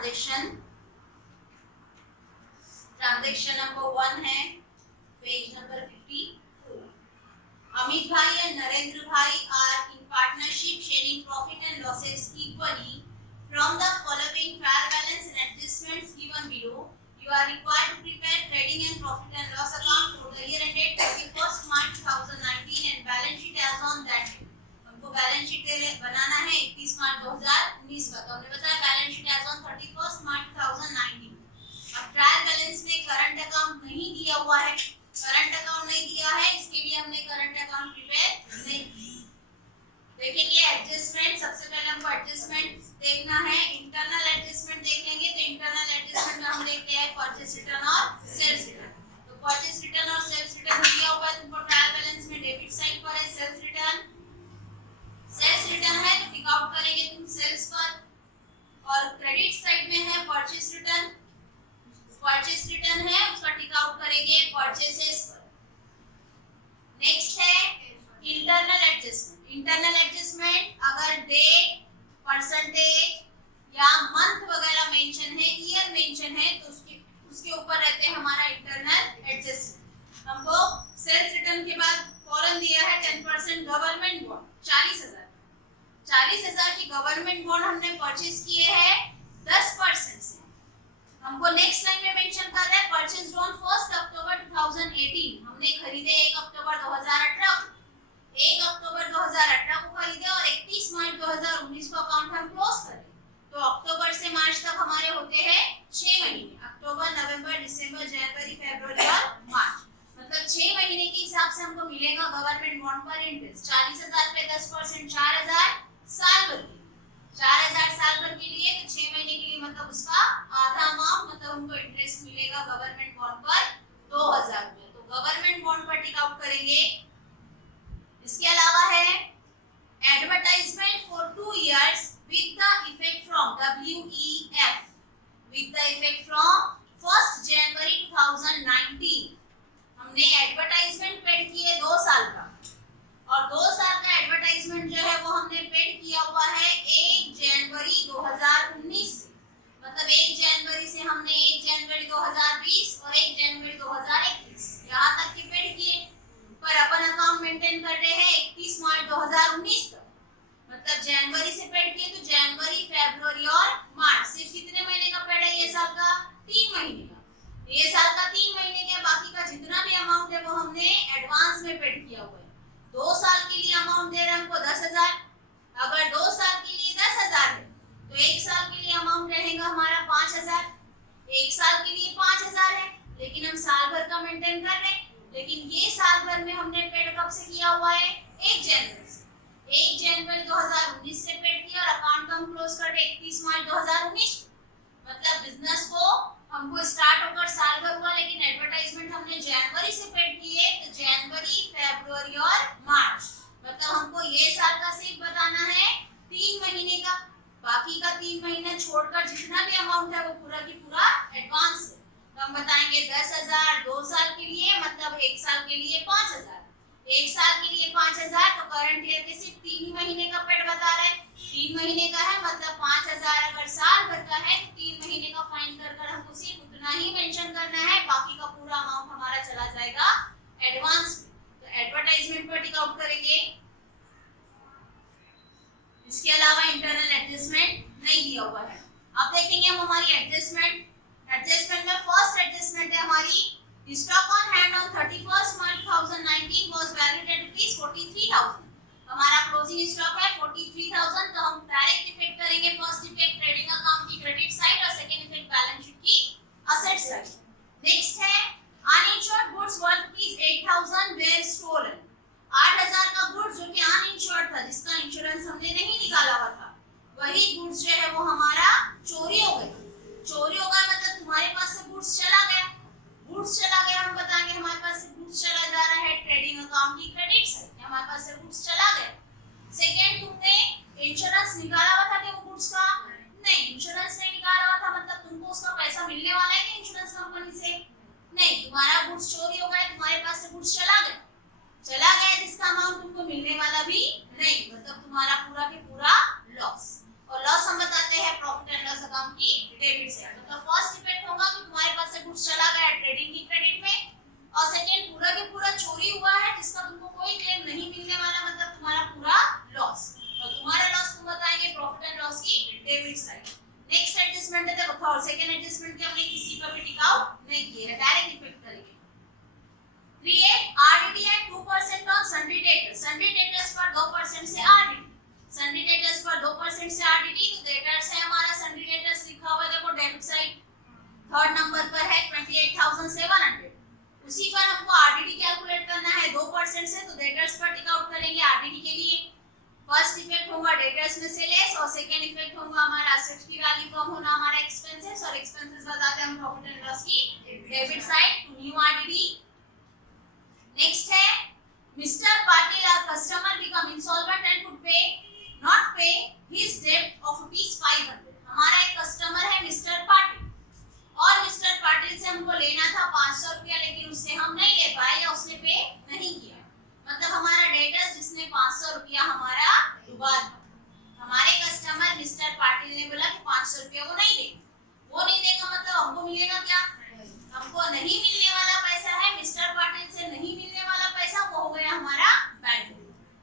Transaction number 1 है page number 54। Amit भाई and Narendra भाई are in partnership sharing profit and losses equally from the following trial balance and adjustments given below. You are required to prepare trading and profit and loss account for the year ended 31st March 2019 and balance sheet as on that date. हमको balance sheet बनाना है 31 March 2019 का। तो हमने बताया balance sheet as on 31st March 2019। अब trial balance में current account नहीं दिया हुआ है, करंट अकाउंट नहीं दिया है, इसके लिए हमने करंट अकाउंट प्रिपेयर नहीं किया। देखेंगे एडजस्टमेंट, सबसे पहले हमको एडजस्टमेंट देखना है। इंटरनल एडजस्टमेंट देखेंगे तो इंटरनल एडजस्टमेंट में हम देखते हैं परचेस रिटर्न और सेल्स रिटर्न। तो परचेस रिटर्न और सेल्स रिटर्न दिया हुआ है तुमको ट्रायल बैलेंस में, डेबिट साइड पर है सेल्स रिटर्न है तो टिक आउट करेंगे तुम सेल्स पर, और क्रेडिट साइड में है परचेस रिटर्न है उसका टिक आउट करेंगे परचेसेस पर। नेक्स्ट है इंटरनल एडजस्टमेंट अगर डेट, परसेंटेज या मंथ वगैरह मेंशन है, ईयर मेंशन है तो उसके ऊपर रहते हैं हमारा इंटरनल एडजस्टमेंट। हमको सेल्स रिटर्न के बाद फॉरन दिया है 10% गवर्नमेंट बॉन्ड 40,000 की गवर्नमेंट बॉन्ड हमने परचेज किए हैं 10% से। हमको नेक्स्ट लाइन में मेंशन कर रहा है परचेज ऑन 1 अक्टूबर 2018, हमने खरीदे 1 अक्टूबर 2018 को खरीदे और 31 मार्च 2019 को अकाउंट हम क्लोज करें। तो अक्टूबर से मार्च तक हमारे होते हैं 6 महीने, अक्टूबर, नवंबर, दिसंबर, जनवरी, फरवरी और मार्च, मतलब 6 महीने के हिसाब से हमको मिलेगा गवर्नमेंट बॉन्ड पर इंटरेस्ट। 40,000 पे 10% 4,000 साल भर के लिए, तो 6 महीने के लिए मतलब उसका आधा अमाउंट, मतलब हमको इंटरेस्ट मिलेगा गवर्नमेंट बॉन्ड पर 2,000 रुपए। तो गवर्नमेंट बॉन्ड पर टिक आउट करेंगे। इसके अलावा है advertisement for 2 years with the effect from WEF with the effect from 1 जनवरी 2019। हमने एडवर्टाइजमेंट पेड किए 2 साल का, और 2 साल का एडवर्टाइजमेंट जो है वो हमने पेड किया हुआ है 1 जनवरी 2019 से, मतलब 1 जनवरी से हमने 1 जनवरी 2020 और 1 जनवरी 2021 यहाँ तक के पेड किए, पर अपन अकाउंट मेंटेन कर रहे हैं 31 मार्च 2019 तक, मतलब जनवरी से पेड किए तो जनवरी, फरवरी और मार्च, सिर्फ कितने महीने का पेड है ये साल का? 3 महीने का। ये साल का 3 महीने के बाकी का जितना भी अमाउंट है वो हमने एडवांस में पेड किया हुआ है। 2 साल के लिए अमाउंट दे रहे हैं हमको 10,000, अगर 2 साल के लिए 10,000 है तो 1 साल के लिए अमाउंट रहेगा हमारा 5,000। 1 साल के लिए 5,000 है, लेकिन हम साल भर का मेंटेन कर रहे हैं, लेकिन ये साल भर में हमने पेड कब से किया हुआ है? 1 जनवरी से। 1 जनवरी 2019 से पेड किया और अकाउंट हम क्लोज कर रहे 31 मार्च 2019, मतलब बिजनेस को हमको स्टार्ट होकर साल भर हुआ, लेकिन एडवर्टाइजमेंट हमने जनवरी से पेड किए, तो जनवरी, फरवरी और मार्च, मतलब हमको ये साल का सिर्फ बताना है 3 महीने का, बाकी का 3 महीने छोड़कर जितना भी अमाउंट है वो पूरा की पूरा एडवांस है। तो हम बताएंगे 10,000 2 साल के लिए, मतलब 1 साल के लिए 5,000। 1 साल के लिए 5,000 तो करंट ईयर के सिर्फ 3 ही महीने का पेड बता रहे हैं, 3 महीने का है, मतलब 5,000 अगर साल भर का है तो 3 महीने का फाइंड कर हमको सिर्फ उतना ही मेंशन करना है, बाकी का पूरा अमाउंट हमारा चला जाएगा एडवांस में। तो एडवर्टाइजमेंट पर टिक आउट करेंगे। इसके अलावा इंटरनल एडजस्टमेंट नहीं दिया हुआ है। अब देखेंगे हम हमारी एडजस्टमेंट में फर्स्ट एडजस्टमेंट है हमारी stock on hand on 31st March 2019 was valued at ₹43,000। हमारा क्लोजिंग स्टॉक है 43,000, तो हम डायरेक्ट इफेक्ट करेंगे। फर्स्ट इफेक्ट ट्रेडिंग अकाउंट की क्रेडिट साइड और सेकंड इफेक्ट बैलेंस शीट की असेट साइड। नेक्स्ट है uninsured goods worth ₹8,000 were stolen. 8,000 का गुड्स जो कि अनइंश्योर्ड था, जिसका इंश्योरेंस हमने नहीं निकाला हुआ था, वही गुड्स जो है वो हमारा चोरी हो गया। मतलब तुम्हारे पास से गुड्स चला गया। हम बताएंगे हमारे पास से गुड्स चला जा रहा है ट्रेडिंग अकाउंट की क्रेडिट साइड, हमारे पास से गुड्स चला गया। सेकंड, तुमने इंश्योरेंस निकाला हुआ था कि वो गुड्स का? नहीं, इंश्योरेंस नहीं निकाला हुआ था, मतलब तुमको उसका पैसा मिलने वाला है कि इंश्योरेंस कंपनी से? नहीं, तुम्हारा गुड्स चोरी हो गया, तुम्हारे पास से गुड्स चला गया, जिसका अमाउंट तुमको मिलने वाला भी नहीं, मतलब तुम्हारा पूरा के पूरा लॉस। और लॉस हम बताते हैं प्रॉफिट एंड लॉस अकाउंट आपकी डेबिट साइड। मतलब फर्स्ट इफेक्ट होगा कि तुम्हारे पास से गुड्स चला गया ट्रेडिंग की क्रेडिट में, और सेकंड पूरा के पूरा चोरी हुआ है जिसका तुमको कोई क्लेम नहीं मिलने वाला, मतलब तुम्हारा पूरा लॉस। तो तुम्हारा लॉस तुम बताएंगे प्रॉफिट एंड लॉस की डेबिट साइड। नेक्स्ट एडजस्टमेंट है, देखो और सेकंड एडजस्टमेंट के हमने किसी पर भी टिकाऊ नहीं किए है, डायरेक्ट इफेक्ट करेंगे। Create RDD at 2% on sundry debtors. Sundry debtors पर 2% से आरडीडी, सन्ड्री डेटर्स पर 2% से आरडीडी। तो डेटर्स है हमारा सन्ड्री डेटर्स लिखा हुआ है, देखो डेबिट साइड थर्ड नंबर पर है 28700। उसी पर हमको आरडीडी कैलकुलेट करना है 2% से, तो डेटर्स पर टिक आउट करेंगे आरडीडी के लिए। फर्स्ट इफेक्ट होगा डेटर्स में से लेस, और सेकंड इफेक्ट होगा हमारा असेट्स की वैल्यू कम होना, हमारा एक्सपेंसेस, और एक्सपेंसेस बताते हैं हम प्रॉफिट एंड लॉस की debit side to new RDD. Next है mister Patil our customer become insolvent and could pay not pay his डेब्ट ऑफ ₹500। हमारा एक कस्टमर है मिस्टर पाटिल, और मिस्टर पाटिल से हमको लेना था 500 रुपया, लेकिन उससे हम नहीं ले पाए या उसने पे नहीं किया। मतलब हमारा डेटर्स जिसने 500 रुपया हमारा डुबा दिया। हमारे कस्टमर मिस्टर पाटिल ने बोला कि 500 रुपया वो नहीं देगा। वो नहीं देगा मतलब हमको मिलेगा क्या? हमको नहीं मिलने वाला पैसा है, मिस्टर पाटिल से नहीं मिलने वाला पैसा, वो हो गया हमारा बैड डेट।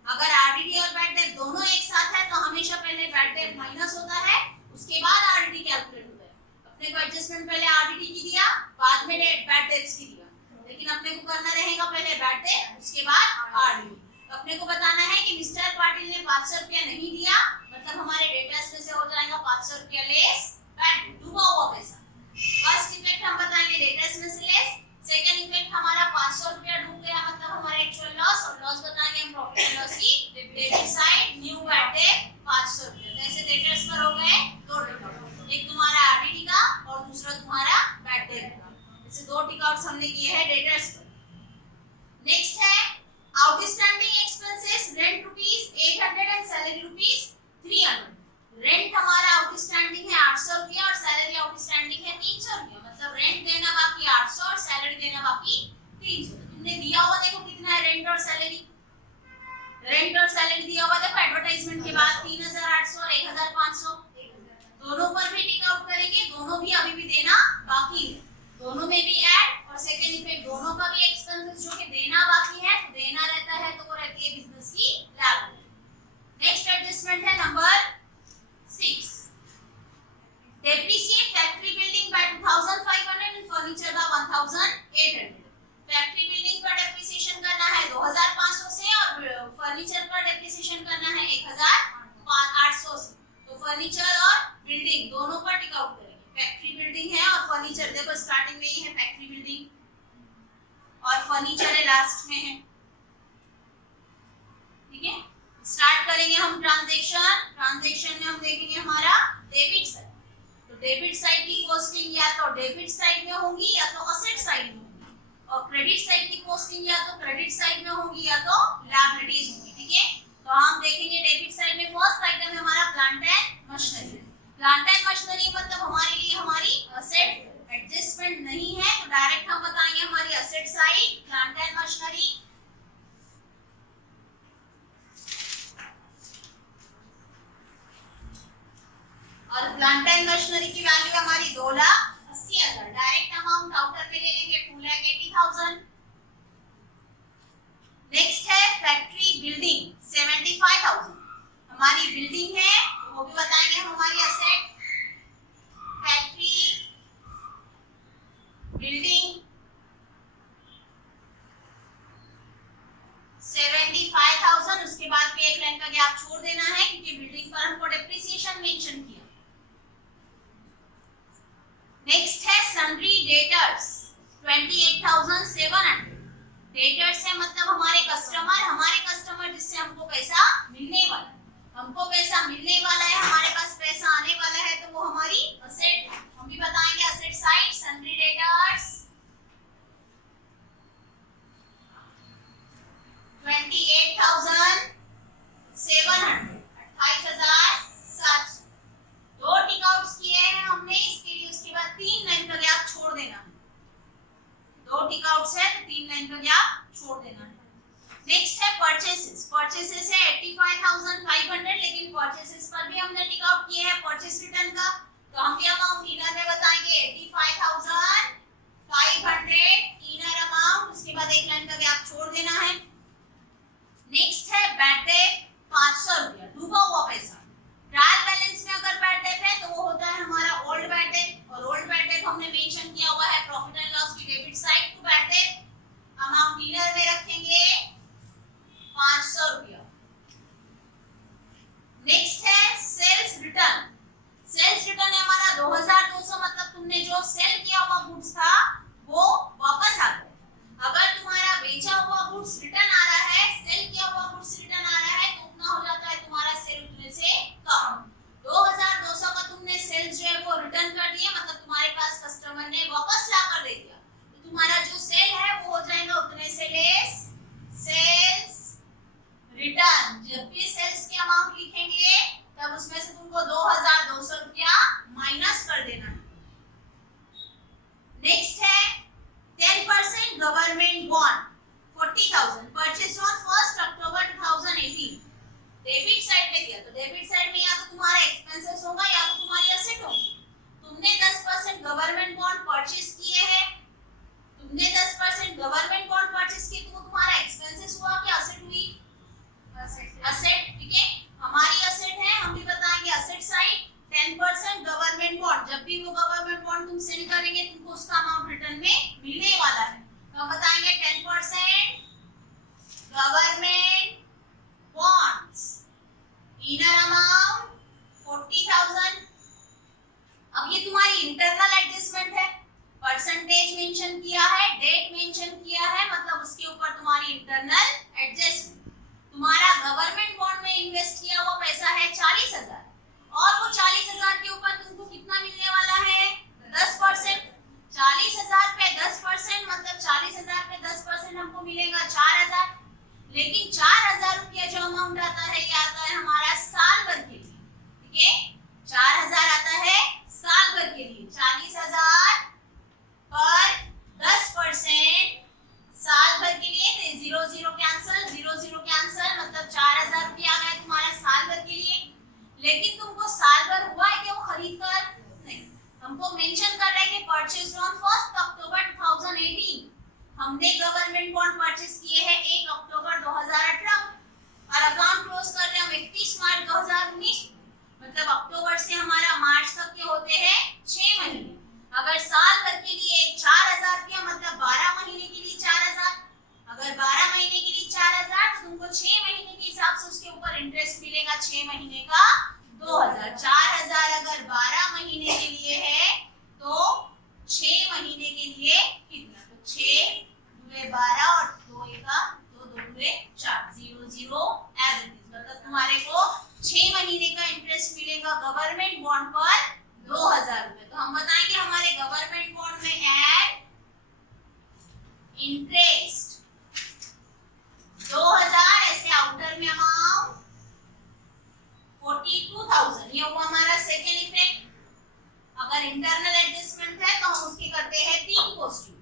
अगर आरडीडी और बैड डेट दोनों एक साथ है तो हमेशा पहले बैड डेट माइनस होता है, उसके बाद आरडीडी कैलकुलेट होता है। अपने को एडजस्टमेंट पहले आरडीडी की दिया, बाद में बैड डेट्स की दिया, लेकिन अपने को करना रहेगा पहले बैड डेट उसके बाद आरडीडी। अपने को बताना है कि मिस्टर पाटिल ने 500 रुपया नहीं दिया, मतलब हमारे डेटर्स में से हो जाएगा 500 रुपया लेस बैड डूबा हुआ पैसा। फर्स्ट इफेक्ट हम बताएंगे डेटर्स में से लेस, सेकंड इफेक्ट हमारा 500 रुपया डूब गया, मतलब हमारा एक्चुअल लॉस, और लॉस बताएंगे हम प्रॉफिट एंड लॉस की debit side new bad date 500 रुपया। तो ऐसे डेटर्स पर हो गए दो टिकआउट, एक तुम्हारा आरडीडी का और दूसरा तुम्हारा बैड डेट का। ऐसे दो टिकआउट्स हमने किए हैं डेटर्स पर। नेक्स्ट है outstanding expenses rent ₹800 and salary ₹300। Rent हमारा आउटस्टैंडिंग है 800 रुपया और सैलरी आउटस्टैंडिंग है 300 रुपया, मतलब रेंट देना बाकी 800 और सैलरी देना बाकी 300। तुमने दिया हुआ देखो कितना है रेंट और सैलरी, रेंट और सैलरी दिया हुआ देखो एडवर्टाइजमेंट के बाद 3800 और 1500, दोनों पर भी टिक आउट करेंगे, दोनों भी अभी भी देना बाकी है, दोनों में भी ऐड और सेकंड इफेक्ट दोनों का भी एक्सपेंसेस जो कि देना बाकी है, तो देना रहता है तो वो रहती है बिजनेस की लायबिलिटी। नेक्स्ट एडजस्टमेंट है number 6, depreciate factory building by 2500 and furniture by 1800। Factory building पर डेप्रिसिएशन करना है 2500 से और फर्नीचर पर डेप्रिसिएशन करना है 1800 से। तो फर्नीचर और बिल्डिंग दोनों पर टिक आउट करेंगे। फैक्ट्री बिल्डिंग है और फर्नीचर, देखो स्टार्टिंग में ही है फैक्ट्री बिल्डिंग और फर्नीचर है लास्ट में है, ठीक है। स्टार्ट करेंगे हम ट्रांजैक्शन में हम देखेंगे हमारा डेबिट साइड। तो डेबिट साइड की कॉस्टिंग या तो डेबिट साइड में होगी या तो असेट साइड में होगी, और क्रेडिट साइड की कॉस्टिंग या तो क्रेडिट साइड में होगी या तो लायबिलिटीज होगी, ठीक है। तो हम देखेंगे डेबिट साइड में फर्स्ट आइटम है हमारा plant and machinery. Plant and machinery मतलब हमारे लिए हमारी असेट एडजस्टमेंट नहीं है, तो डायरेक्ट हम बताएंगे हमारी asset side plant and machinery. और प्लांट एंड मशीनरी की वैल्यू हमारी 2,80,000, डायरेक्ट अमाउंट आउटर में ले लेंगे 2,80,000। नेक्स्ट है फैक्ट्री बिल्डिंग 75,000, हमारी बिल्डिंग है वो भी बताएंगे हम हमारी असेट। फैक्ट्री बिल्डिंग 75,000, उसके बाद भी एक लाइन का गैप छोड़ देना है क्योंकि बिल्डिंग पर हमको डेप्रिसिएशन मेंशन किया। नेक्स्ट है सन्ड्री डेटर्स 28,700। डेटर्स है मतलब हमारे कस्टमर जिससे हमको पैसा मिलने वाला है, हमको पैसा मिलने वाला है, हमारे पास पैसा तुमने जो सेल किया हुआ गुड्स था वो वापस आ गया। अगर तुम्हारा बेचा हुआ गुड्स रिटर्न आ रहा है, सेल किया हुआ गुड्स रिटर्न आ रहा है, तो उतना हो जाता है तुम्हारा सेल उतने से कम। 2200 का तुमने सेल्स जो है वो रिटर्न कर दिया, मतलब तुम्हारे पास कस्टमर ने वापस ला कर दे दिया, तो तुम्हारा जो सेल है वो हो जाएगा उतने से लेस सेल्स रिटर्न। जब भी सेल्स के अमाउंट लिखेंगे तब उसमें से तुमको 2200 रुपया माइनस कर देना है। नेक्स्ट है 10% government bond 40,000 purchase on 1 October 2018। Debit side पे दिया, तो डेबिट साइड में या तो तुम्हारा एक्सपेंसेस होगा या तो तुम्हारी एसेट होगी। तुमने 10% गवर्नमेंट बॉन्ड परचेज किए हैं, तुमने 10% गवर्नमेंट बॉन्ड परचेज किए, तो तुम्हारा एक्सपेंसेस हुआ कि एसेट हुई? एसेट। ठीक है, हमारी एसेट है, हम भी बताएंगे एसेट साइड 10% गवर्नमेंट बॉन्ड। जब भी वो गवर्नमेंट बॉन्ड तुम सेल करेंगे तुमको उसका अमाउंट रिटर्न में मिलने वाला है, तो हम बताएंगे 10% गवर्नमेंट बॉन्ड्स इनर अमाउंट 40,000। अब ये तुम्हारी इंटरनल एडजस्टमेंट है, परसेंटेज मेंशन किया है, डेट मेंशन किया है, मतलब उसके ऊपर तुम्हारी इंटरनल एडजस्टमेंट। तुम्हारा गवर्नमेंट बॉन्ड में इन्वेस्ट किया हुआ पैसा है 40,000 और वो 40,000 के ऊपर तुमको कितना मिलने वाला है? 10%। 40,000 पे 10% मतलब 40,000 पे 10% हमको मिलेगा 4,000। लेकिन 4,000 रुपया जो अमाउंट आता है ये आता है हमारा साल भर के लिए। ठीक है, 4,000 आता है साल भर के लिए। 40,000 पर 10% साल भर के लिए, तो 0 0 कैंसिल, 0 0 कैंसिल, मतलब 4,000 रुपया आ गया तुम्हारा साल भर के लिए। लेकिन तुमको साल भर हुआ है क्या वो खरीद कर? नहीं, हमको मेंशन कर रहा है कि परचेज ऑन 1 अक्टूबर 2018। हमने गवर्नमेंट बॉन्ड परचेज किए हैं 1 अक्टूबर 2018 और अकाउंट क्लोज कर रहे हैं हम 31 मार्च 2019, मतलब अक्टूबर से हमारा मार्च तक के होते हैं 6 महीने। अगर साल भर के लिए 4,000 रुपया मतलब 12 महीने के लिए 4,000, अगर 12 महीने के लिए 4,000 तो तुमको 6 महीने के हिसाब से उसके ऊपर इंटरेस्ट मिलेगा 6 महीने का 2,000। 4,000 अगर 12 महीने के लिए है तो 6 महीने के लिए कितना? तो 6 दूले 12 और 2 एका 2 दूले 4, 0 0 एज इट इज, मतलब तुम्हारे को 6 महीने का इंटरेस्ट मिलेगा गवर्नमेंट बॉन्ड पर 2,000 रुपए। तो हम बताएंगे हमारे गवर्नमेंट बॉन्ड में ऐड इंटरेस्ट 2,000, ऐसे आउटर में अमाउंट 42,000। ये हुआ हमारा सेकेंड इफेक्ट। अगर इंटरनल एडजस्टमेंट है तो हम उसके करते हैं 3 पोस्टिंग।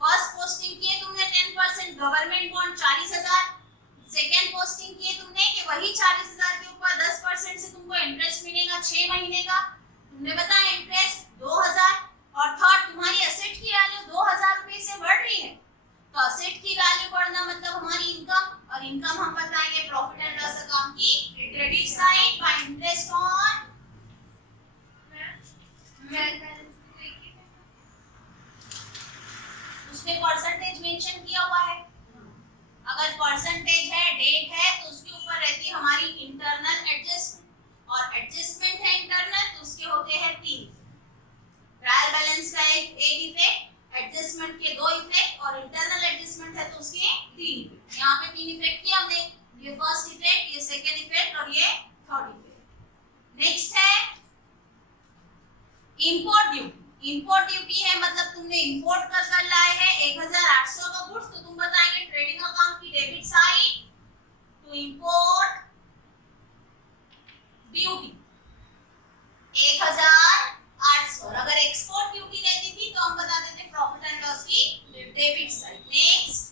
फर्स्ट पोस्टिंग किए तुमने 10% गवर्नमेंट बॉन्ड 40,000, सेकेंड पोस्टिंग किए तुमने कि वही 40,000 के ऊपर 10% से तुमको इंटरेस्ट मिलेगा 6 महीने का, तुमने बताया इंटरेस्ट 2,000। और थर्ड तुम्हारी एसेट की वैल्यू 2,000 रुपए से बढ़ रही है, तो एसेट की वैल्यू बढ़ना मतलब हमारी इनकम, और इनकम हम बताएंगे प्रॉफिट एंड लॉस अकाउंट की credit side by interest on उसमें परसेंटेज मेंशन किया हुआ है। अगर परसेंटेज है, डेट है, तो उसके ऊपर रहती है हमारी इंटरनल एडजस्टमेंट, और एडजस्टमेंट है इंटरनल तो उसके होते हैं 3। ट्रायल बैलेंस का एक इफेक्ट, एडजस्टमेंट के 2 इफेक्ट, और इंटरनल एडजस्टमेंट है तो उसके 3 इफेक्ट। यहाँ पे 3 इफेक्ट किया हमने, ये फर्स्ट इफेक्ट, ये सेकंड इफेक्ट और ये थर्ड इफेक्ट। नेक्स्ट है इंपोर्ट ड्यूटी। इंपोर्ट ड्यूटी है मतलब तुमने इंपोर्ट कर लाए हैं 1,800 का गुड्स, तो तुम बताएंगे ट्रेडिंग अकाउंट की debit side to import duty 1,800। और अगर एक्सपोर्ट ड्यूटी रहती थी तो हम बता देते प्रॉफिट एंड लॉस की debit side. Next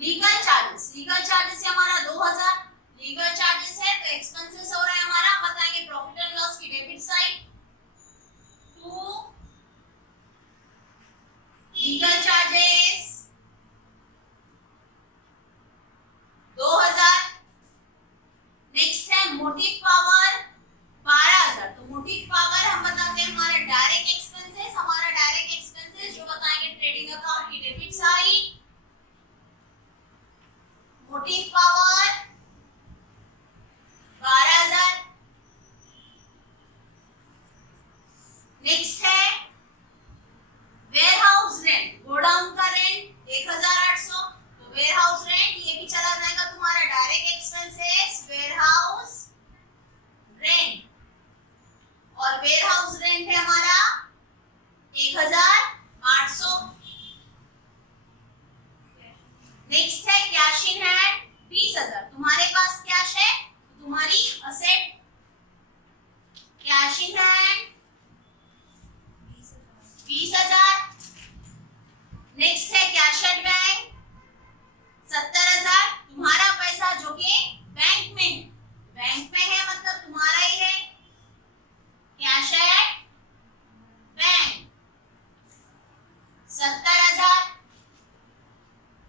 legal charges. Legal charges है हमारा 2,000, लीगल चार्जेस है तो एक्सपेंसेस हो रहा है हमारा, बताएंगे प्रॉफिट एंड लॉस की debit side to legal charges 2,000। Next है मोटिव पावर 12,000। तो मोटिव पावर हम बताते हैं हमारा डायरेक्ट एक्सपेंसेस, हमारा डायरेक्ट एक्सपेंसेस जो बताएंगे ट्रेडिंग अकाउंट की debit side motive power 12,000। Next है वेयर हाउस रेंट है हमारा 1800। नेक्स्ट है कैश इन हैंड 20,000। तुम्हारे पास कैश है, तुम्हारी asset cash in hand 20,000। Next है कैश एट बैंक 70,000। तुम्हारा पैसा जो कि बैंक में है, बैंक में है मतलब तुम्हारा ही है, कैश एट बैंक 70,000।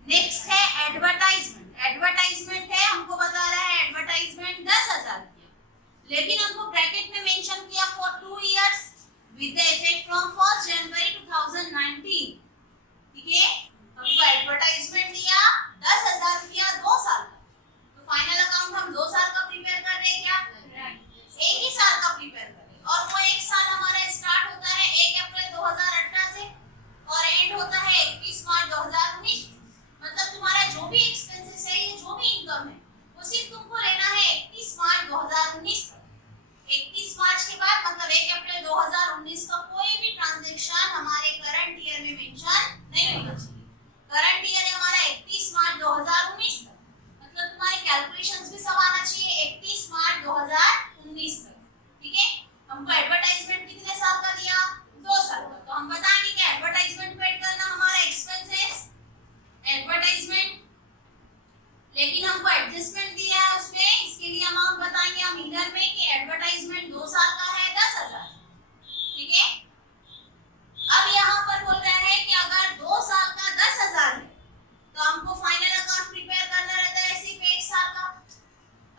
नेक्स्ट है एडवर्टाइजमेंट। एडवर्टाइजमेंट है, हमको बता रहा है एडवर्टाइजमेंट 10,000 किया, लेकिन हमको ब्रैकेट में मेंशन किया for 2 years with the effect from 1 जनवरी 2019। ठीक है, हमको एडवर्टाइजमेंट दिया 10,000 किया 2 साल का, तो फाइनल अकाउंट हम 2 साल का प्रिपेयर कर रहे हैं क्या? एक ही साल का प्रिपेयर कर रहे हैं, और वो एक साल हमारा स्टार्ट होता है 1 अप्रैल 2018 से और एंड होता है 31 मार्च 2019। मतलब तुम्हारा जो भी एक्सपेंसेस है, ये जो भी इनकम है, वो सिर्फ तुमको लेना है 31 मार्च 2019 तक। 31 मार्च के बाद मतलब 1 अप्रैल 2019 का कोई भी ट्रांजैक्शन हमारे करंट ईयर में मेंशन नहीं होना चाहिए। करंट ईयर है हमारा 31 मार्च 2019 तक, मतलब तुम्हारे कैलकुलेशंस भी सब आना चाहिए 31 मार्च 2019 तक। ठीक है, हमको एडवर्टाइजमेंट कितने साल का दिया? 2 साल का। तो हम बताएंगे कि एडवर्टाइजमेंट पेड करना हमारा एक्सपेंसेस एडवर्टाइजमेंट, लेकिन हमको एडजस्टमेंट दिया है उसमें, इसके लिए अमाउंट बताएंगे हम इधर में कि एडवर्टाइजमेंट 2 साल का है 10,000। ठीक है, अब यहाँ पर बोल रहा है कि अगर 2 साल का 10,000 है तो हमको फाइनल अकाउंट प्रिपेयर करना रहता है सिर्फ 1 साल का।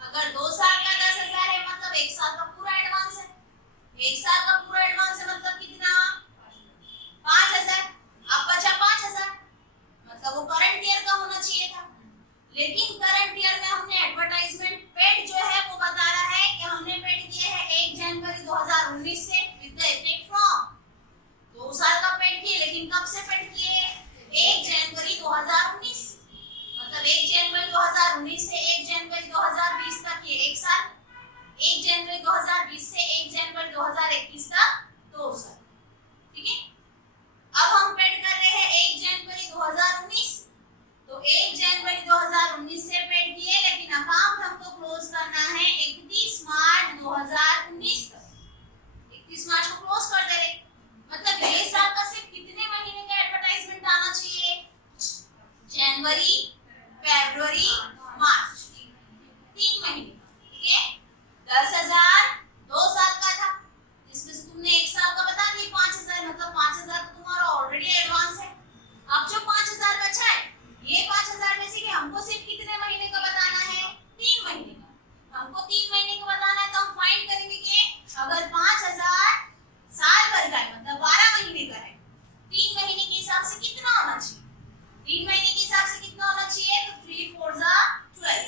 अगर 2 साल का 10,000 है मतलब 1 साल का पूरा एडवांस है। 1 साल का पूरा एडवांस है मतलब कितना? 5,000। अब बचा 5,000, मतलब वो करंट ईयर का होना चाहिए था, लेकिन करंट ईयर में हमने एडवर्टाइजमेंट पेड जो है वो बता रहा है कि हमने पेड किए हैं 1 जनवरी 2019 से विद द इफेक्ट फ्रॉम 2 साल का पेड किए, लेकिन कब से पेड किए? 1 जनवरी 2019, मतलब 1 जनवरी 2019 से 1 जनवरी 2020 तक ये 1 साल, 1 जनवरी 2020 से 1 जनवरी 2021 तक 2 साल। ठीक है, अब हम पेड कर रहे हैं 1 जनवरी 2019, तो 1 जनवरी 2019 से पेड किए, लेकिन अकाउंट हमको क्लोज करना है 31 मार्च 2019 तक। 31 मार्च को क्लोज कर दे रहे, मतलब ये साल का सिर्फ कितने महीने का एडवर्टाइजमेंट आना चाहिए? जनवरी, फरवरी, मार्च, 3 महीने। ठीक है, 10,000 2 साल का था, जिसमें से तुमने 1 साल का बता दिया 5,000, मतलब 5,000 तो तुम्हारा ऑलरेडी एडवांस है। अब जो 5,000 बचा है, ये 5,000 में से कि हमको सिर्फ कितने महीने का बताना है? 3 महीने का। हमको 3 महीने का बताना है, तो हम फाइंड करेंगे कि अगर 5,000 साल भर का है मतलब 12 महीने का है, 3 महीने के हिसाब से कितना होना चाहिए? 3 महीने के हिसाब से कितना होना चाहिए? तो 3 4 जा 12,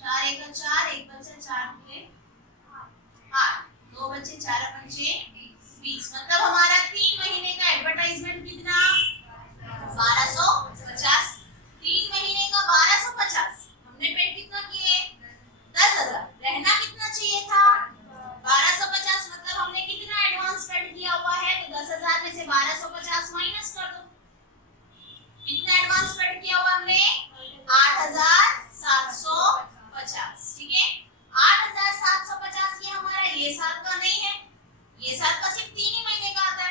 4 1 का 4, 1 बचा 4 2 8, 2 बचे 4 पंचे 20, मतलब हमारा 3 महीने का एडवर्टाइजमेंट कितना? 1250। 3 महीने का 1250 हमने पेड कितना किए? 10,000। रहना कितना चाहिए था? 1250, मतलब हमने कितना एडवांस पेड किया हुआ है? तो 10,000 में से 1250 माइनस कर दो। कितना एडवांस पेड किया हुआ हमने? 8,750। ठीक है, 8,750 ये हमारा ये साल का नहीं है, ये साल का सिर्फ 3 ही महीने का आता है।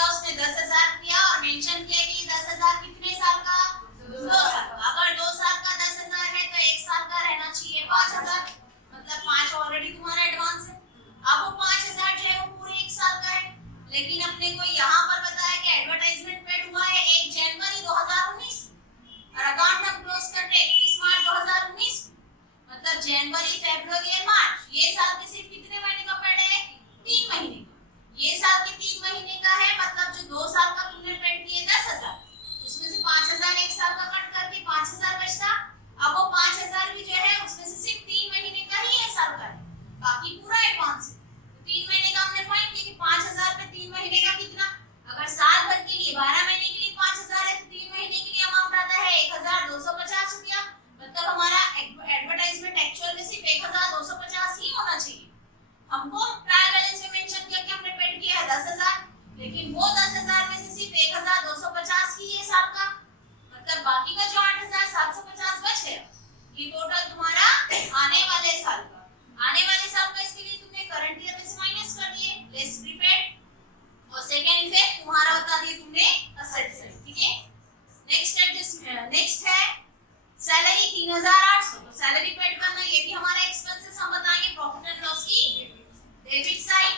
किया उसने 10,000 किया और मेंशन किया कि 10,000 कितने साल का 2 साल का। अगर 2 साल का 10,000 है तो 1 साल का रहना चाहिए 5,000, मतलब 5 ऑलरेडी तुम्हारा एडवांस है। अब वो 5,000 जो है वो पूरे 1 साल का है, लेकिन अपने को यहाँ पर बताया कि एडवर्टाइजमेंट पेड हुआ है 1 जनवरी 2019 और अकाउंट हम क्लोज करते हैं 31 मार्च 2019, मतलब जनवरी फरवरी और मार्च ये साल के सिर्फ कितने महीने का पेड है 3 महीने का। ये साल के 3 महीने का है, मतलब जो 2 साल का तुमने पेड किए 10,000 उसमें से 5,000 1 साल का कट करके 5,000 बचता। अब वो 5,000 भी जो है उसमें से सिर्फ 3 महीने का ही 1 साल का है, बाकी पूरा एडवांस है। 3 महीने का हमने फाइंड किया कि 5,000 पे 3 महीने का कितना, अगर साल भर के लिए 12 महीने के लिए 5,000 है तो 3 महीने के लिए अमाउंट आता है 1,250 रुपया, मतलब हमारा एडवर्टाइजमेंट एक्चुअल में सिर्फ 1,250 ही होना चाहिए। हमको ट्रायल बैलेंस में मेंशन किया कि हमने पेड किया है 10,000, लेकिन वो 10,000 में से सिर्फ 1,250 ही है साल का, मतलब बाकी का जो 8,750 बच गया ये टोटल तुम्हारा आने वाले साल का। आने वाले साल का इसके लिए तुमने करंट ईयर में से माइनस कर दिए लेस प्रीपेड, और सेकंड इफेक्ट तुम्हारा बता दिए तुमने असेट से, ठीक है। नेक्स्ट है सैलरी 3,800, तो सैलरी पेड करना ये भी हमारा एक्सपेंसेस हम बताएंगे प्रॉफिट एंड लॉस की डेबिट साइड।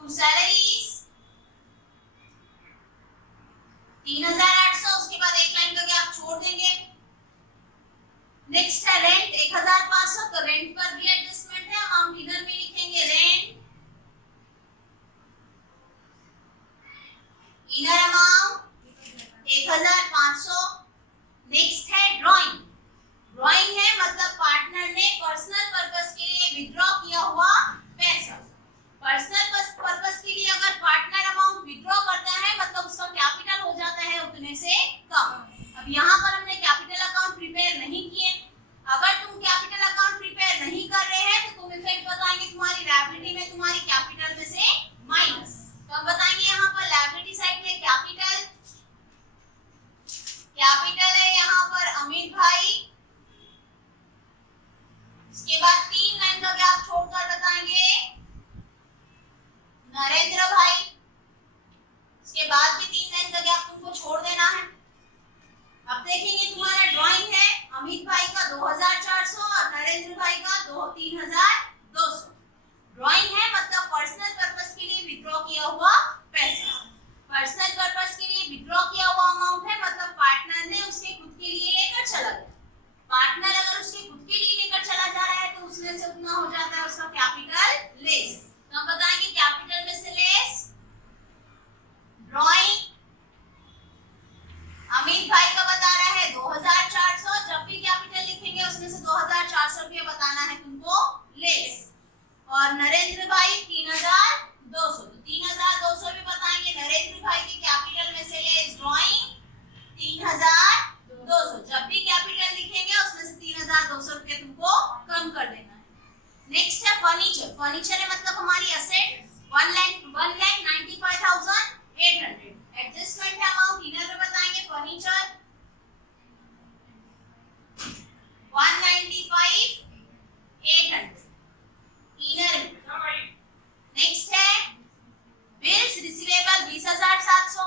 टू सैलरीज 3,800, उसके बाद एक लाइन का गैप छोड़ देंगे। नेक्स्ट है रेंट 1,500, तो रेंट पर भी एडजस्टमेंट है, हम इधर में लिखेंगे रेंट इनर अमाउंट 1,500। नेक्स्ट है ड्राइंग, ड्राइंग है मतलब पार्टनर ने पर्सनल पर्पस के लिए विथड्रॉ किया हुआ पैसा। पर्सनल पर्पस के लिए अगर पार्टनर अमाउंट विथड्रॉ करता है मतलब उसका कैपिटल हो जाता है उतने से कम। अब यहाँ पर हमने कैपिटल अकाउंट प्रिपेयर नहीं किए, अगर तुम कैपिटल अकाउंट प्रिपेयर नहीं कर रहे हैं तो तुम इफेक्ट बताएंगे तुम्हारी लायबिलिटी में तुम्हारी कैपिटल में से माइनस। तो हम बताएंगे यहाँ पर लायबिलिटी साइड में कैपिटल है यहाँ पर अमित भाई, उसके बाद 3 लाइन का गैप छोड़कर बताएंगे नरेंद्र भाई, उसके बाद भी 3 लाइन का गैप तुमको छोड़ देना है। अब देखेंगे तुम्हारा ड्राइंग है अमित भाई का 2,400 और नरेंद्र भाई का 3,200। ड्राइंग है मतलब पर्सनल पर्पस के लिए विथड्रॉ किया हुआ पैसा, पर्सनल पर्पस के लिए विथड्रॉ किया हुआ अमाउंट है मतलब पार्टनर ने उसके खुद के लिए लेकर चला गया। पार्टनर अगर उसके खुद के लिए लेकर चला जा रहा है तो उसमें से उतना हो जाता है उसका कैपिटल लेस। तो हम बताएंगे कैपिटल में से लेस ड्राइंग अमित भाई का बता रहा है 2,400, जब भी कैपिटल लिखेंगे उसमें से 2,400 रुपया बताना है तुमको लेस, और नरेंद्र भाई 3,200, तो 3,200 भी बताएंगे नरेंद्र भाई के कैपिटल में से लेस ड्राइंग 3,200, जब भी कैपिटल लिखेंगे उसमें से 3,200 रुपया तुमको कम कर देना है। नेक्स्ट है फर्नीचर, फर्नीचर है मतलब हमारी असेट 1,95,800, एडजस्टमेंट है अमाउंट इनर में बताएंगे फर्नीचर 1,95,800 इनर। नेक्स्ट है बिल्स रिसीवेबल 20,700,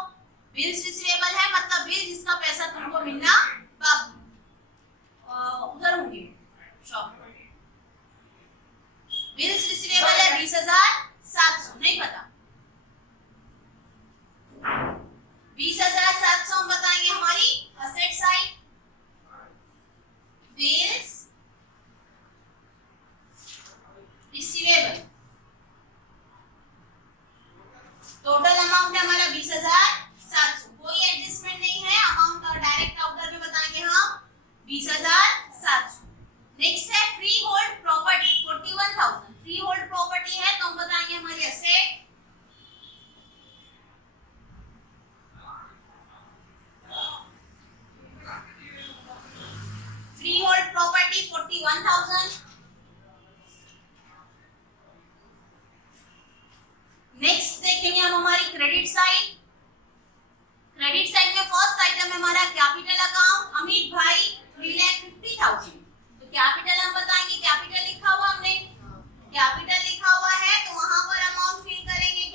बिल्स रिसीवेबल है मतलब बिल जिसका पैसा तुमको मिलना बाकी उधर होंगे शॉप। बिल्स रिसीवेबल है 20,700, नहीं पता 20,700 हम बताएंगे हमारी asset side. Bills receivable total amount है हमारा 20,700, कोई एडजस्टमेंट नहीं है, अमाउंट और डायरेक्ट आउटर में बताएंगे हम 20,700। नेक्स्ट है free hold property 41,000, free hold property है तो हम बताएंगे हमारी asset free hold property 41,000। Next देखेंगे हम हमारी क्रेडिट साइड, क्रेडिट साइड में फर्स्ट आइटम है हमारा कैपिटल अकाउंट अमित भाई 3,50,000, तो कैपिटल हम बताएंगे कैपिटल लिखा हुआ हमने, कैपिटल लिखा हुआ है तो वहां पर अमाउंट फिल करेंगे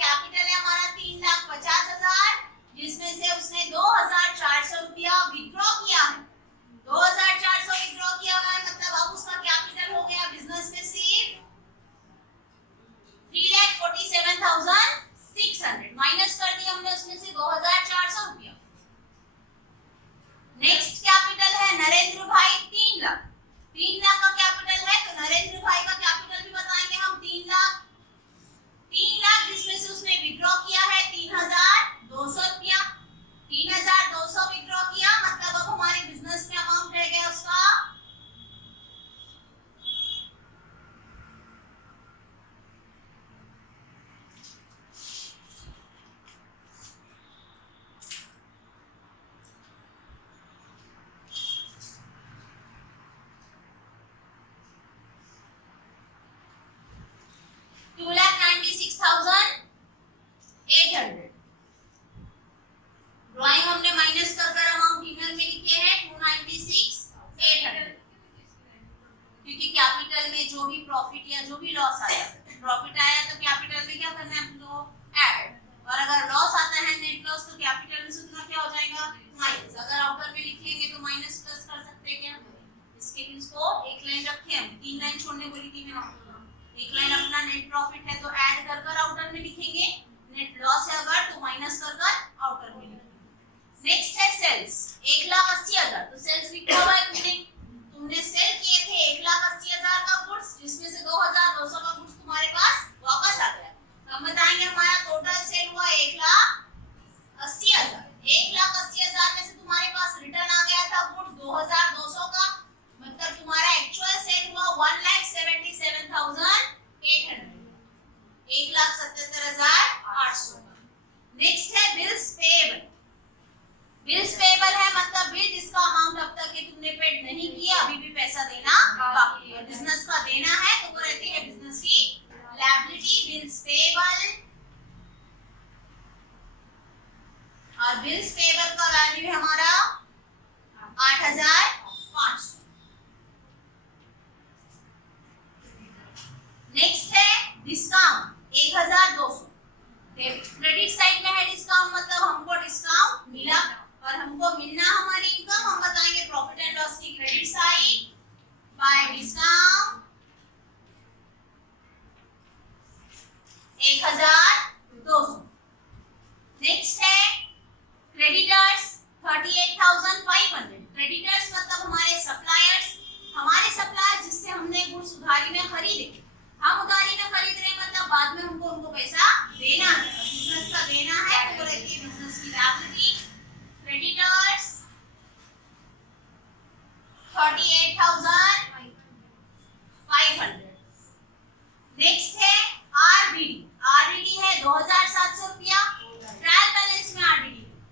77,800। नेक्स्ट है बिल्स पेएबल। बिल्स पेएबल है मतलब बिल जिसका अमाउंट अब तक के तुमने पेड नहीं किया, अभी भी पैसा देना बाकी है, बिजनेस का देना है तो वो रहती है बिजनेस की लायबिलिटी, बिल्स पेएबल। और बिल्स पेएबल का वैल्यू है हमारा 8,500। नेक्स्ट है डिस्काउंट 1,200। क्रेडिट साइड में है डिस्काउंट मतलब हमको डिस्काउंट मिला और हमको मिलना हमारी इनकम, हम बताएंगे प्रॉफिट एंड लॉस की credit side by discount 1,200। Next है क्रेडिटर्स 38,500। क्रेडिटर्स मतलब हमारे सप्लायर्स जिससे हमने गुड्स उधारी में खरीदे, हम उधारी में खरीद रहे मतलब बाद में हमको उनको पैसा देना है, बिजनेस का देना है तो रहती है बिजनेस की लायबिलिटी। क्रेडिटर्स 38,500। नेक्स्ट है आरबीडी है 2,700 रुपया। ट्रायल बैलेंस में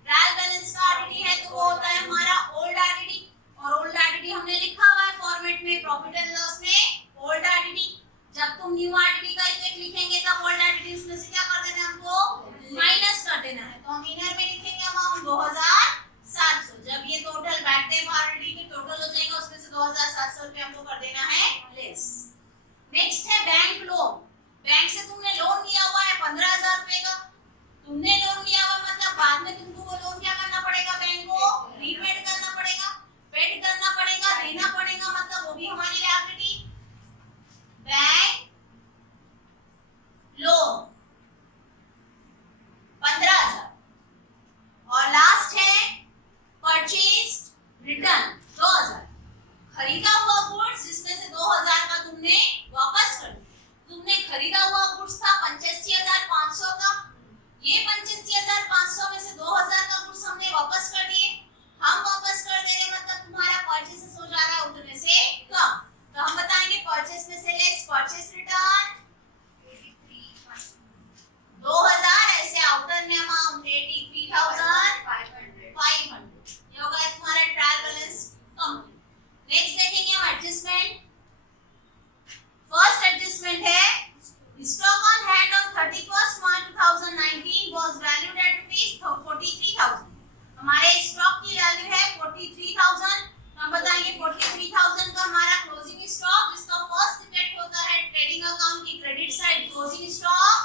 ट्रायल बैलेंस का आरबीडी है तो वो होता है हमारा ओल्ड आरबीडी, और ओल्ड आरबीडी हमने लिखा हुआ है फॉर्मेट में प्रॉफिट एंड लॉस में ओल्ड आरबीडी। जब तुम न्यू आरबीडी का इफेक्ट लिखेंगे तब ओल्ड आरबीडी उसमें से क्या कर देना है, हमको माइनस कर देना है, तो हम इनर में लिखेंगे अमाउंट 2,700। जब ये टोटल बैड डेट आरबीडी के टोटल हो जाएगा उसमें से 2,700 रुपए हमको कर देना है लेस। नेक्स्ट है बैंक लोन। बैंक से तुमने लोन लिया हुआ है 15,000 रुपए का, तुमने लोन लिया हुआ मतलब बाद में तुमको वो लोन क्या करना पड़ेगा, बैंक को रीपेड करना पड़ेगा, पेड करना पड़ेगा, देना पड़ेगा, मतलब वो भी हमारी लायबिलिटी। Bank loan 15,000। और लास्ट है परचेज्ड रिटर्न 2,000। खरीदा हुआ गुड्स जिसमें से 2,000 का तुमने वापस कर दिया। तुमने खरीदा हुआ गुड्स था 85,500 का, ये 85,500 में से 2,000 का गुड्स हमने वापस कर दिए। हम वापस कर दे रहे मतलब तुम्हारा परचेस हो जा रहा है उतने से कम, तो हम बताएंगे परचेस में से लेस परचेस रिटर्न 2,000, ऐसे आउटर में अमाउंट 83,500। ये होगा तुम्हारा ट्रायल बैलेंस कंप्लीट। नेक्स्ट देखेंगे हम एडजस्टमेंट। फर्स्ट एडजस्टमेंट है stock on hand on 31st March 2019 was valued at ₹43,000। हमारे स्टॉक की वैल्यू है 43,000। हम बताएंगे 43,000 का हमारा क्लोजिंग स्टॉक, जिसका फर्स्ट इफेक्ट होता है ट्रेडिंग अकाउंट की क्रेडिट साइड क्लोजिंग स्टॉक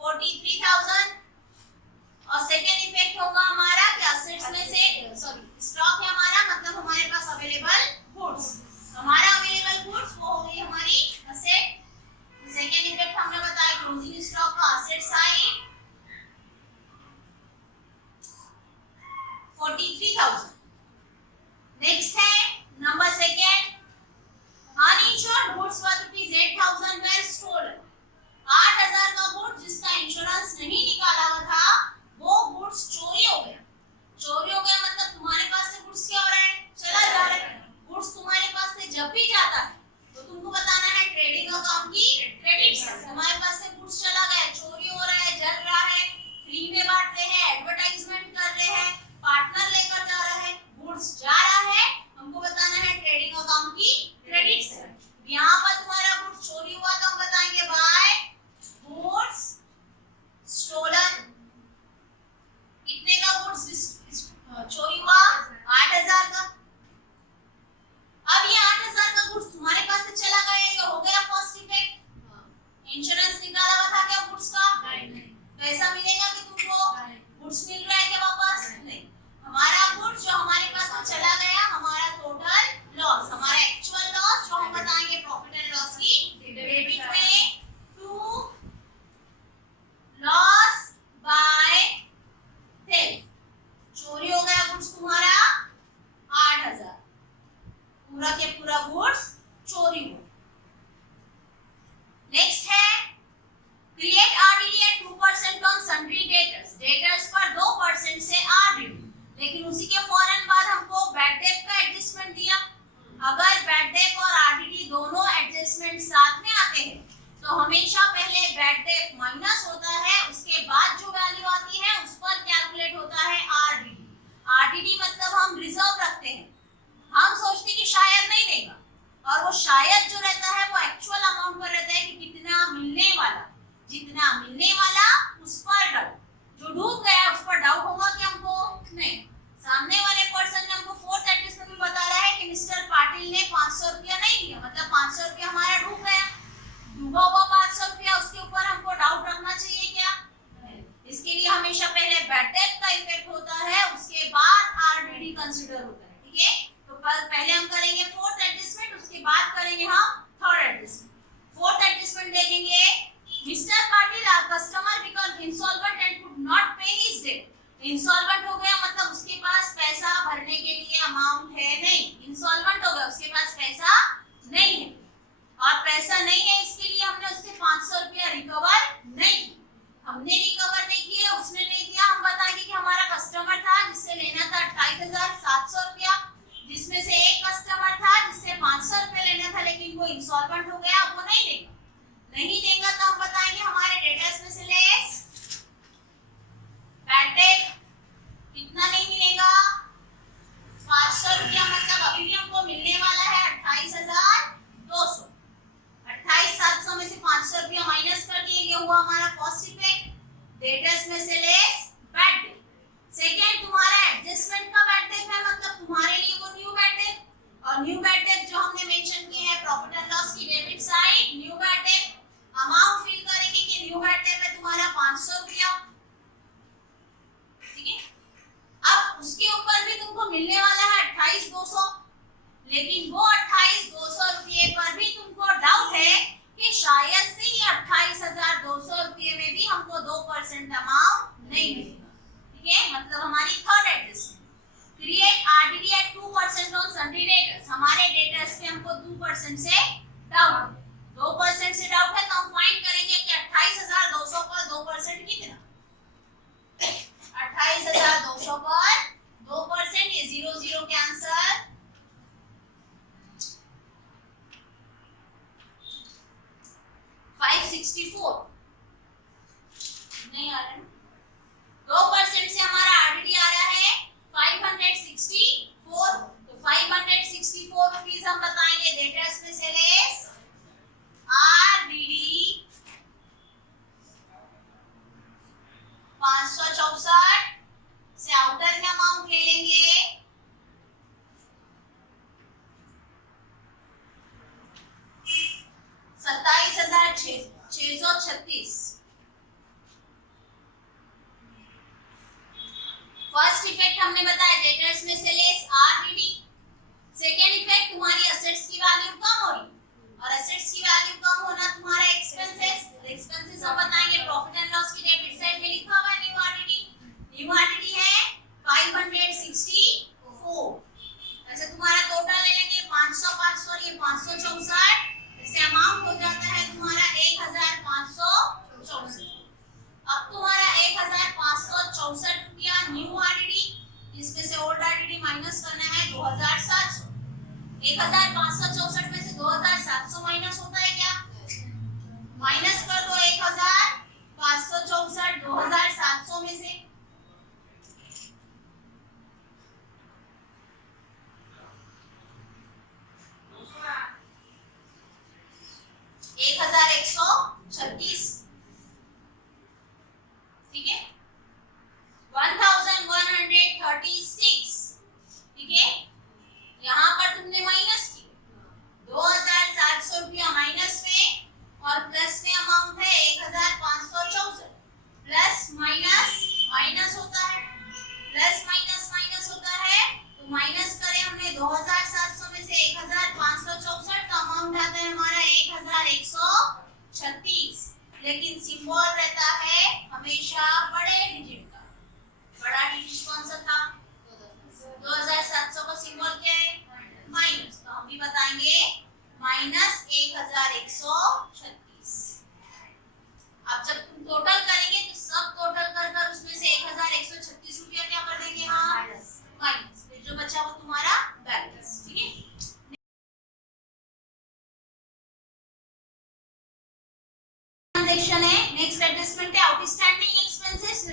43,000, और सेकंड इफेक्ट होगा हमारा क्या असेट्स में से स्टॉक है हमारा मतलब हमारे पास अवेलेबल गुड्स, हमारा अवेलेबल गुड्स वो हो गई हमारी असेट। सेकंड इफेक्ट हमने बताया क्लोजिंग स्टॉक का असेट साइड 43,000। नेक्स्ट है number second, uninsured goods worth ₹8,000 वर स्टोलन। 8,000 का गुड्स जिसका इंश्योरेंस नहीं निकाला हुआ था वो गुड्स चोरी हो गया। चोरी हो गया मतलब तुम्हारे पास से गुड्स क्या हो रहा है, चला जा रहा है। गुड्स तुम्हारे पास से जब भी जाता है तो तुमको बताना है ट्रेडिंग अकाउंट की क्रेडिट साइड। तुम्हारे पास से गुड्स चला गया, चोरी हो रहा है, जल रहा है, फ्री में बांटते हैं, एडवर्टाइजमेंट कर रहे हैं, पार्टनर लेकर जा रहा है, गुड्स जा रहा है, हमको बताना है ट्रेडिंग अकाउंट की क्रेडिट साइड। यहाँ पर तुम्हारा गुड्स चोरी हुआ तो हम बताएंगे बाय गुड्स स्टोलन। कितने का गुड्स चोरी हुआ, 8,000 का। अब ये 8,000 का गुड्स तुम्हारे पास से चला गया, ये हो गया फर्स्ट इफेक्ट। इंश्योरेंस निकाला हुआ था क्या गुड्स का, पैसा मिलेगा कि तुमको, गुड्स मिल रहा है क्या वापस, नहीं। हमारा गुड्स जो हमारे पास से चला गया, हमारा टोटल लॉस, हमारा एक्चुअल लॉस जो हम बताएंगे प्रॉफिट एंड लॉस की डेबिट में टू लॉस बाय थेफ्ट। चोरी हो गया गुड्स तुम्हारा 8,000, पूरा के पूरा गुड्स चोरी हो। नेक्स्ट है create RDD at 2% on sundry debtors. Debtors पर 2% से आरडीडी, लेकिन उसी के फौरन बाद हमको बैड डेट का एडजस्टमेंट दिया। अगर बैड डेट और आरडीडी दोनों एडजस्टमेंट साथ में आते हैं तो हमेशा पहले बैड डेट माइनस होता है, उसके बाद जो वैल्यू आती है उस पर कैलकुलेट होता है आरडीडी। आरडीडी मतलब हम रिजर्व रखते हैं, हम सोचते हैं कि शायद नहीं देगा, और वो शायद जो रहता है वो एक्चुअल अमाउंट पर रहता है कि कितना मिलने वाला, जितना मिलने वाला उस पर डाउट, जो डूब गया उस पर डाउट होगा कि हमको नहीं। सामने वाले पर्सन ने हमको फोर्थ एडजस्टमेंट में बता रहा है कि मिस्टर पाटिल ने 500 रुपया नहीं दिया, मतलब 500 रुपया हमारा डूब गया, डूबा हुआ 500 रुपया, उसके ऊपर हमको डाउट रखना चाहिए क्या? इसके लिए हमेशा पहले बैड डेट का इफेक्ट होता है, उसके बाद आरडीडी कंसीडर होता है। ठीक है, तो पहले हम करेंगे फोर्थ एडजस्टमेंट, उसके बाद करेंगे हम थर्ड एडजस्टमेंट। फोर्थ एडजस्टमेंट देखेंगे, mister Patil our customer become insolvent and could not pay his debt. Insolvent हो गया मतलब उसके पास पैसा भरने के लिए अमाउंट है नहीं, इंसॉल्वेंट हो गया, उसके पास पैसा नहीं है, और पैसा नहीं है इसके लिए हमने उससे 500 रुपया रिकवर नहीं, हमने रिकवर नहीं किया, उसने नहीं दिया। हम बताएंगे कि हमारा कस्टमर था जिससे लेना था 28,700 रुपया, जिसमें से एक कस्टमर था जिससे 500 रुपया लेना था, लेकिन वो इंसॉल्वेंट हो गया, वो नहीं देगा। नहीं देगा तो हम बताएंगे हमारे डेटर्स में से लेस बैड डेट कितना नहीं मिलेगा, 500 रुपया, मतलब अभी भी हमको मिलने वाला है 28,200। 28,700 में से 500 रुपया माइनस कर दिए, ये हुआ हमारा फर्स्ट इफेक्ट, डेटर्स में से लेस बैड डेट। सेकंड तुम्हारा एडजस्टमेंट का बैड डेट है, मतलब तुम्हारे लिए वो न्यू बैड डेट, और न्यू बैड डेट जो हमने मेंशन किए हैं प्रॉफिट एंड लॉस की debit side, new bad debt amount fill करेंगे कि न्यू बैड डेट में तुम्हारा 500 रुपया। ठीक है, अब उसके ऊपर भी तुमको मिलने वाला है 28,200, लेकिन वो 28,200 रुपये पर भी तुमको डाउट है कि शायद से ये 28,200 रुपये में भी हमको 2% अमाउंट नहीं मिलेगा। ठीक है, मतलब हमारी third adjustment, create RDD at 2% on sundry debtors. हमारे डेटर्स पे हमको 2% से डाउट है, 2% से डाउट है, तो हम फाइंड करेंगे कि 28,200 पर 2% कितना, 28,200 पर 2%, ये 0 0 कैंसल, 564 नहीं आ रहा है, 2% से हमारा आरडीडी आ रहा है 564, तो 564 रुपीस हम बताएंगे डेटर्स में से लेस आरडीडी 564 से आउटर में अमाउंट ले लेंगे 27,636। फर्स्ट इफेक्ट हमने बताया डेटर्स में से लेस आरडीडी। सेकेंड इफेक्ट तुम्हारी एसेट्स की वैल्यू कम हो रही, और एसेट्स की वैल्यू कम होना तुम्हारा एक्सपेंसेस, एक्सपेंसेस हम बताएंगे प्रॉफिट एंड लॉस की डेबिट साइड में लिखा हुआ है न्यू आरडीडी, न्यू आरडीडी है 564। ऐसे तुम्हारा टोटल ले लेंगे 500 500 और ये 564, इससे अमाउंट हो जाता है तुम्हारा 1,564। अब तुम्हारा 1,564 रुपया न्यू आरडीडी, इसमें से ओल्ड आरडीडी माइनस करना है 2,700। 1,564 में से 2,700 माइनस होता है क्या? माइनस कर दो 1,564 2,700 में से, 1,136। ठीक है, 1,136। ठीक है, यहाँ पर तुमने माइनस किया,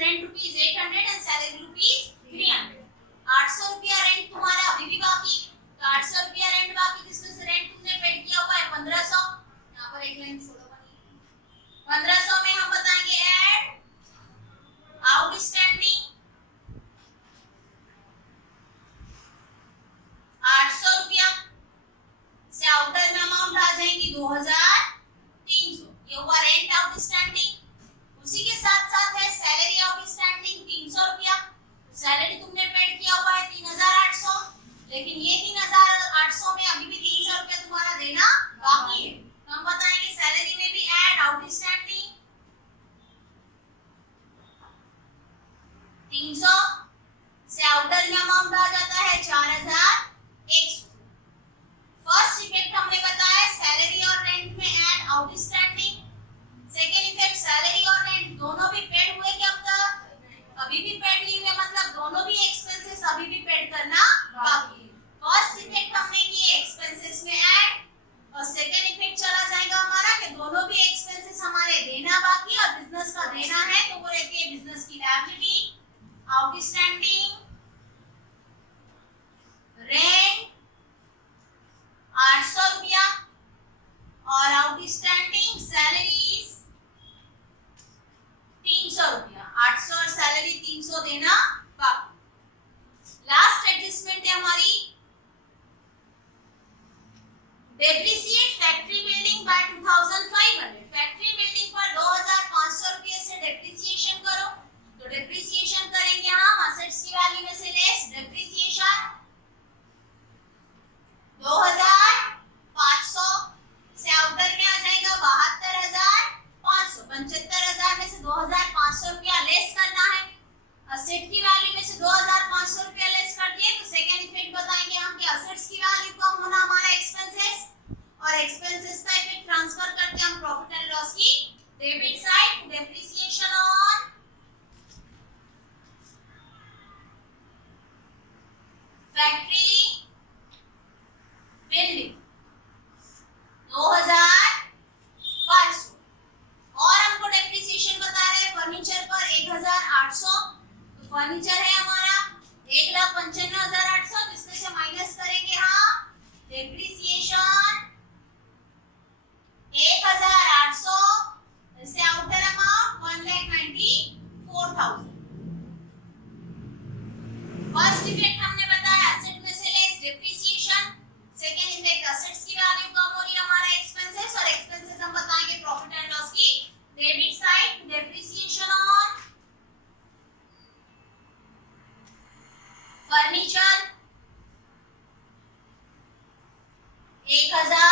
rent rupees 800 and salary rupees 300। 800 रुपया रेंट तुम्हारा अभी भी बाकी, तो 800 रुपया रेंट बाकी, जिसमें से रेंट तुमने पेड किया हुआ है 1500। यहाँ पर एक लाइन छोड़ो बनी, 1500 में हम बताएंगे ऐड आउटस्टैंडिंग 800 रुपया से आउटर में अमाउंट आ जाएगी 2300। ये हुआ रेंट आउटस्टैंडिंग। उसी के साथ साथ है सैलरी आउटस्टैंडिंग 300 रुपया। सैलरी तुमने पेड किया हुआ है 3800, लेकिन ये 3800 में अभी भी 300 रुपया तुम्हारा देना बाकी है। तो हम बताएंगे सैलरी में भी ऐड आउटस्टैंडिंग 300 से आउटर में अमाउंट आ जाता है 4100। फर्स्ट इफेक्ट हमने बताया सैलरी और रेंट में add outstanding. Second effect salary और रेंट दोनों भी पेड हुए कि अब तक अभी भी पेड नहीं हुए, मतलब दोनों भी एक्सपेंसेस अभी भी पेड करना बाकी है। फर्स्ट इफेक्ट हमने किए एक्सपेंसेस में ऐड, और सेकेंड इफेक्ट चला जाएगा हमारा कि दोनों भी एक्सपेंसेस हमारे देना बाकी और बिजनेस का देना है, तो वो रहती है बिजनेस की लायबिलिटी आउटस्टैंडिंग रेंट 800 रुपया और आउटस्टैंडिंग सैलरीज 300 रुपया। 800 और सैलरी 300 देना बाकी। लास्ट एडजस्टमेंट है हमारी depreciate factory building bye 2500। Factory building पर 2500 रुपये से डेप्रिसिएशन करो, तो डेप्रिसिएशन करेंगे हम असेट्स की वैल्यू में से लेस डेप्रिसिएशन 2500 से आउटर में आ जाएगा 72500। 75000 में से 2500 रुपया लेस करना है। असेट की वैल्यू में से 2500 रुपया लेस कर दिए, तो सेकंड इफेक्ट बताएंगे हम कि असेट्स की वैल्यू कम होना हमारा एक्सपेंसेस, और एक्सपेंसेस का इफेक्ट ट्रांसफर करके हम प्रॉफिट एंड लॉस की debit side depreciation on factory building 2500। और हमको डेप्रिसिएशन बता रहे हैं फर्नीचर पर 1800, तो फर्नीचर है हमारा 1,95,800, जिसमें से माइनस करेंगे हम डेप्रिसिएशन 1800 से आउटर अमाउंट 1,94,000। फर्स्ट इफेक्ट हमने बताया एसेट में से less depreciation, second effect assets की वैल्यू कम हो रही है हमारा एक्सपेंसेस, और एक्सपेंसेस हम बताएंगे प्रॉफिट एंड लॉस की debit side depreciation on furniture 1000